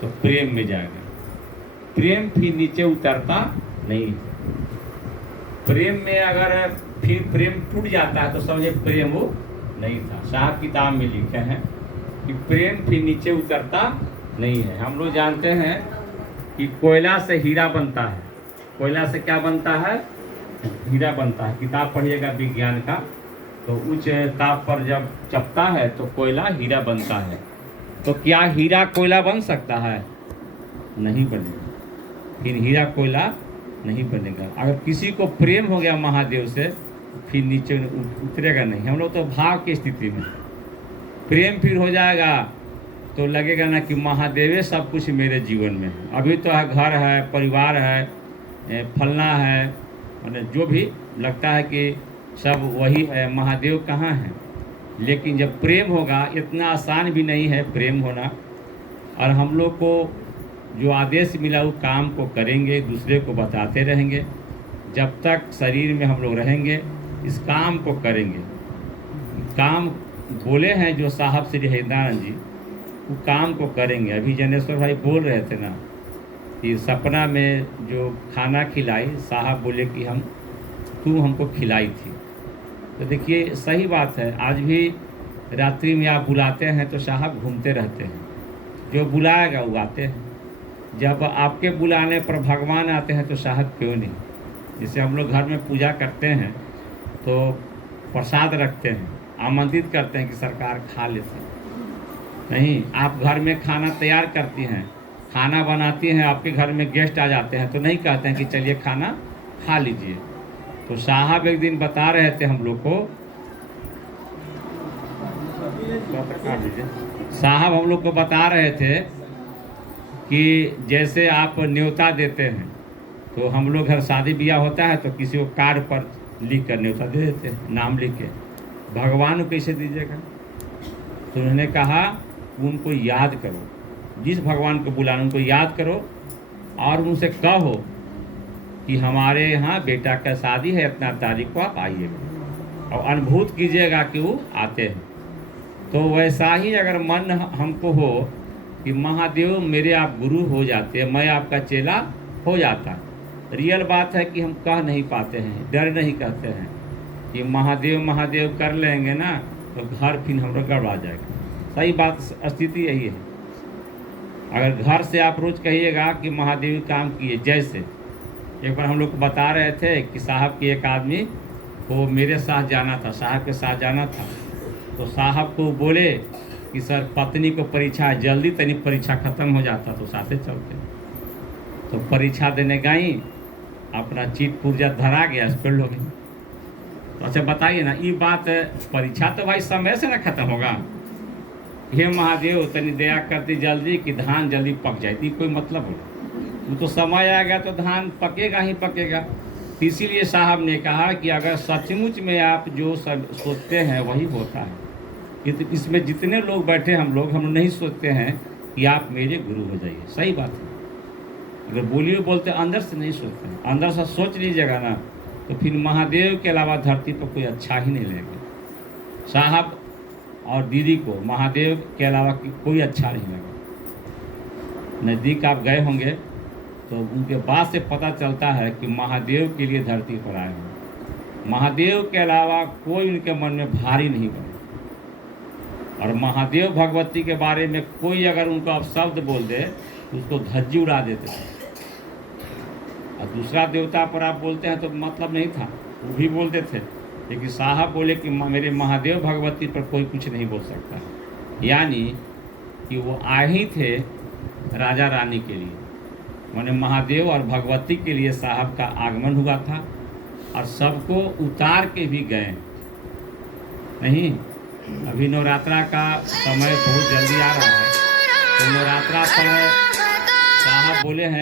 तो प्रेम में जाएगा। प्रेम फिर नीचे उतरता नहीं। प्रेम में अगर फिर प्रेम टूट जाता है तो समझे प्रेम वो नहीं था। साहब किताब में लिखे हैं कि प्रेम फिर नीचे उतरता नहीं है। हम लोग जानते हैं कि कोयला से हीरा बनता है। कोयला से क्या बनता है? हीरा बनता है। किताब पढ़िएगा विज्ञान का, तो उच्च ताप पर जब चपता है तो कोयला हीरा बनता है। तो क्या हीरा कोयला बन सकता है? नहीं बनेगा। फिर हीरा कोयला नहीं बनेगा। अगर किसी को प्रेम हो गया महादेव से, फिर नीचे उतरेगा नहीं। हम लोग तो भाव की स्थिति में, प्रेम फिर हो जाएगा तो लगेगा ना कि महादेव सब कुछ मेरे जीवन में है। अभी तो है, घर है, परिवार है, फलना है, मतलब जो भी लगता है कि सब वही है, महादेव कहाँ है। लेकिन जब प्रेम होगा, इतना आसान भी नहीं है प्रेम होना। और हम लोग को जो आदेश मिला वो काम को करेंगे, दूसरे को बताते रहेंगे। जब तक शरीर में हम लोग रहेंगे इस काम को करेंगे। काम बोले हैं जो साहब श्री हरिदानंद जी, वो काम को करेंगे। अभी जनेश्वर भाई बोल रहे थे ना कि सपना में जो खाना खिलाई, साहब बोले कि तू हमको खिलाई थी। तो देखिए सही बात है। आज भी रात्रि में आप बुलाते हैं तो साहब घूमते रहते हैं। जो बुलाएगा वो आते हैं। जब आपके बुलाने पर भगवान आते हैं तो साहब क्यों नहीं। जैसे हम लोग घर में पूजा करते हैं तो प्रसाद रखते हैं, आमंत्रित करते हैं कि सरकार खा लेते हैं। नहीं, आप घर में खाना तैयार करती हैं, खाना बनाती हैं, आपके घर में गेस्ट आ जाते हैं तो नहीं कहते हैं कि चलिए खाना खा लीजिए। तो साहब एक दिन बता रहे थे हम लोग को, साहब हम लोग को बता रहे थे कि जैसे आप न्योता देते हैं तो हम लोग घर शादी ब्याह होता है तो किसी को कार्ड पर लिख कर न्योता दे देते हैं, नाम लिख के। भगवान को कैसे दीजिएगा? तो उन्होंने कहा उनको याद करो, जिस भगवान को बुलाना उनको याद करो और उनसे कहो कि हमारे यहाँ बेटा का शादी है, इतना तारीख को आप आइएगा, और अनुभूत कीजिएगा कि वो आते हैं। तो वैसा ही अगर मन हमको हो कि महादेव मेरे आप गुरु हो जाते हैं, मैं आपका चेला हो जाता। रियल बात है कि हम कह नहीं पाते हैं, डर नहीं कहते हैं कि महादेव महादेव कर लेंगे ना तो घर फिर हम लोग गड़बड़ा जाएगा। सही बात, स्थिति यही है। अगर घर से आप रोज कहिएगा कि महादेव काम किए, जैसे एक बार हम लोग को बता रहे थे कि साहब की एक आदमी को मेरे साथ जाना था, साहब के साथ जाना था। तो साहब को बोले कि सर पत्नी को परीक्षा है, जल्दी तनी परीक्षा ख़त्म हो जाता तो साथे चलते। तो परीक्षा देने गई, अपना चीट पुर्जा धरा गया, फेल हो गई। तो अच्छा बताइए ना, ये बात परीक्षा तो भाई समय से ना ख़त्म होगा। हे महादेव तनी दया करती जल्दी कि धान जल्दी पक जाए, तो कोई मतलब हो। वो तो समय आ गया तो धान पकेगा ही पकेगा। इसीलिए साहब ने कहा कि अगर सचमुच में आप जो सब सोचते हैं वही होता है। कि तो इसमें जितने लोग बैठे हम लोग नहीं सोचते हैं कि आप मेरे गुरु हो जाइए। सही बात है। अगर बोलिए बोलते अंदर से नहीं सोचते हैं, अंदर से सोच लीजिएगा ना तो फिर महादेव के अलावा धरती पर कोई अच्छा ही नहीं लगेगा। साहब और दीदी को महादेव के अलावा कोई अच्छा नहीं लगा। नज़दीक आप गए होंगे तो उनके बाद से पता चलता है कि महादेव के लिए धरती पर आए हैं। महादेव के अलावा कोई उनके मन में भारी नहीं बने। और महादेव भगवती के बारे में कोई अगर उनको अपशब्द बोल दे तो उसको धज्जी उड़ा देते थे। और दूसरा देवता पर आप बोलते हैं तो मतलब नहीं था, वो भी बोलते थे। लेकिन साहब बोले कि मेरे महादेव भगवती पर कोई कुछ नहीं बोल सकता। यानी कि वो आए ही थे राजा रानी के लिए, माने महादेव और भगवती के लिए साहब का आगमन हुआ था। और सबको उतार के भी गए। नहीं, अभी नवरात्रा का समय बहुत जल्दी आ रहा है, तो नवरात्रा पर साहब बोले हैं